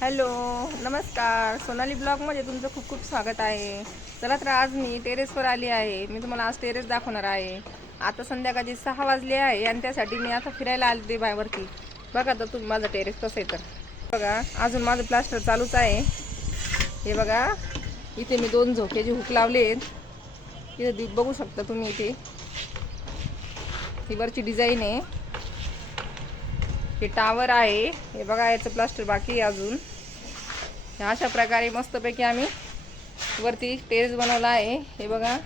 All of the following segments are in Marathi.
हॅलो नमस्कार. सोनाली ब्लॉगमध्ये तुमचं खूप खूप स्वागत आहे. चला तर आज मी टेरेसवर आली आहे. मी तुम्हाला आज टेरेस दाखवणार आहे. आता संध्याकाळची सहा वाजले आहे आणि त्यासाठी मी आता फिरायला आले बायवरती बघा तर तुम्ही माझं टेरेस कसं आहे तर. बघा अजून माझं प्लास्टर चालूच आहे. हे बघा इथे मी दोन झोक्याचे हुक लावले आहेत. इथे बघू शकता तुम्ही इथे. ही वरची डिझाईन आहे. हे टावर आहे. हे बघा याचं प्लास्टर बाकी आहे अजून. अशा प्रकारे मस्तपैकी आम्ही वरती टेरेस बनवला आहे. हे बघा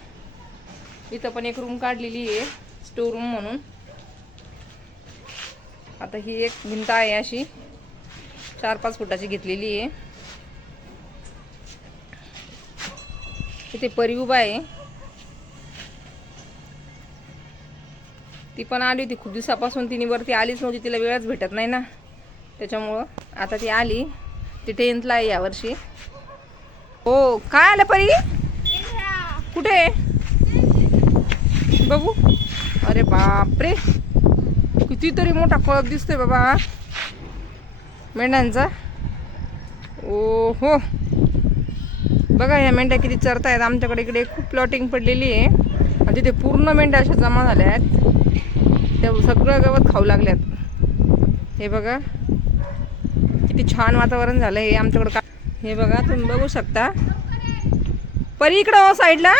इथं पण एक रूम काढलेली आहे स्टोर रूम म्हणून. आता ही एक भिंत आहे अशी. चार पाच फुटाची घेतलेली आहे. इथे परी उभा आहे. ती पण आली होती. खूप दिवसापासून तिने वरती आलीच नव्हती. तिला वेळच भेटत नाही ना. त्याच्यामुळं आता ती आली. ती टेन्थला आहे यावर्षी हो काय आलं परी? कुठे? बघू. अरे बापरे. कितीतरी मोठा कळप दिसतोय बाबा मेंढ्यांचा. ओ हो बघा ह्या मेंढ्या किती चरतायत. आमच्याकडे इकडे खूप प्लॉटिंग पडलेली आहे. आणि तिथे पूर्ण मेंढ्या अशा जमा झाल्या आहेत त्या सगळं गवत खाऊ लागल्यात. हे बघा. किती छान वातावरण झालं हे आमच्याकडं का हे बघा तुम्ही बघू शकता. परी इकडं हो साईडला.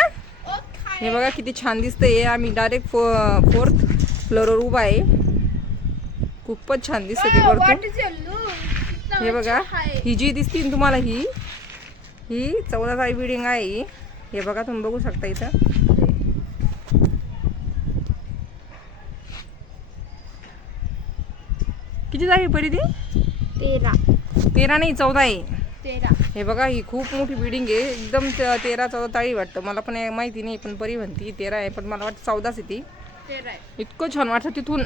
हे बघा किती छान दिसतंय आम्ही डायरेक्ट फो फोर्थ फ्लोअरवर उभा आहे. खूपच छान दिसतं ते वरतून. हे बघा ही जी दिसती तुम्हाला ही ही चौदा बिल्डिंग आहे. ही हे बघा तुम्ही बघू शकता इथं. किती जागी पडी ती? तेरा. तेरा नाही चौदा आहे. तेरा. हे बघा ही खूप मोठी बिल्डिंग आहे. एकदम त- तेरा चौदा ताळी वाटतं. मला पण हे माहिती नाही पण परी म्हणती तेरा आहे पण मला वाटतं चौदाच आहे ती. तेरा आहे. इतकं छान वाटतं तिथून.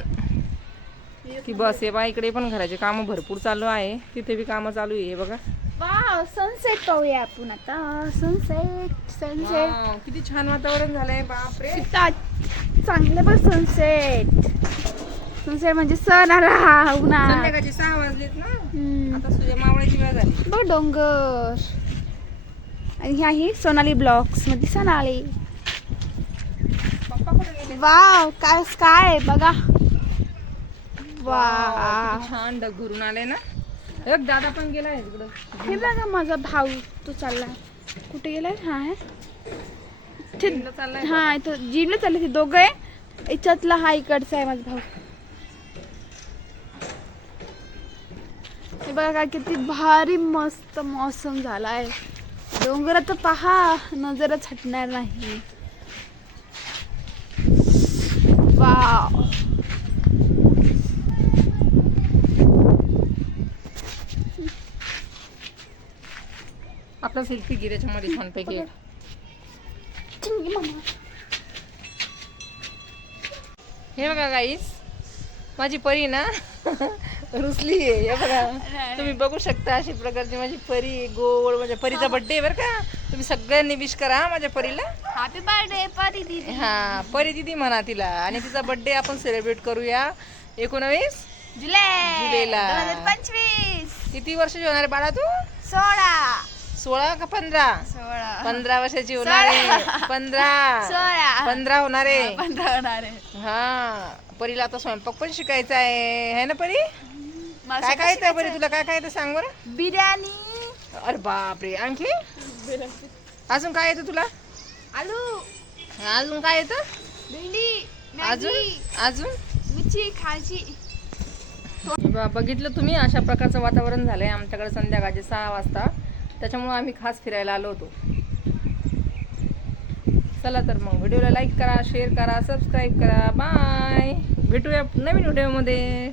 की बस हे बा इकडे पण घराचे कामं भरपूर चालू आहे. तिथे बी कामं चालू आहे हे बघा. सनसेट पाहूया आपण आता. सनसेट सनसेट वाव, किती छान वातावरण झालंय बापरे. चांगलं पण सनसेट सनसेट म्हणजे सण आला उन्हाळा. संध्याकाळचे सहा वाजलेत ना. हम्म. आता सूर्य मावळाची वेळ झाली. बघ डोंगर. आणि ही आहे सोनाली ब्लॉक्समध्ये सोनाली. पप्पा कुठे गेले? वाव काय काय आहे बघा वा किती छान ढग भरून आले ना. एक दादा पण गेलाय तिकडं हे बघा माझा भाऊ तो चाललाय. कुठे गेलाय? हा आहे ते- जिमला चाललाय हा इथं जिमला चालले ते दोघं आहे. याच्यातला हा इकडचा आहे माझा भाऊ. हे बघा काय किती भारी मस्त मौसम झालाय. डोंगर तर पहा नजरच हटणार नाही. वाव. आपला सेल्फी घे त्याच्यामध्ये छानपैकी एक. हे बघा गाईस माझी परी ना. रुसली आहे हे बघा. तुम्ही बघू शकता अशी प्रकारची माझी परी गोड माझ्या परीचा बर्थडे आहे बरं का. तुम्ही सगळ्यांनी विश करा माझ्या परीला. हॅपी बर्थडे परी दीदी. हा परी दिदी म्हणा तिला. आणि तिचा बर्थडे आपण सेलिब्रेट करूया. एकोणावीस जुलै. जुलैला. दोन हजार पंचवीस. किती वर्षाची होणार आहे बाळा तू? सोळा. सोळा का पंधरा? सोळा. पंधरा वर्षाची होणार आहे. पंधरा. सोळा. पंधरा होणार आहे. पंधरा होणार आहे. हा परीला आता स्वयंपाक पण शिकायचा आहे. है ना परी? काय काय येतं परी तुला? काय काय येतं सांग बरं. बिर्याणी. अरे बापरे आणखी? अजून काय येतं तुला? आलू. अजून काय येतं? भेंडी अजून? अजून? मिरची खायची बा- बघितलं तुम्ही अशा प्रकारचं वातावरण झालंय. आमच्याकडे संध्याकाळचे सहा वाजता. त्याच्यामुळे आम्ही खास फिरायला आलो होतो. चला तर मग व्हिडिओला लाईक करा शेअर करा सबस्क्राईब करा. बाय भेटूया नवीन व्हिडिओमध्ये.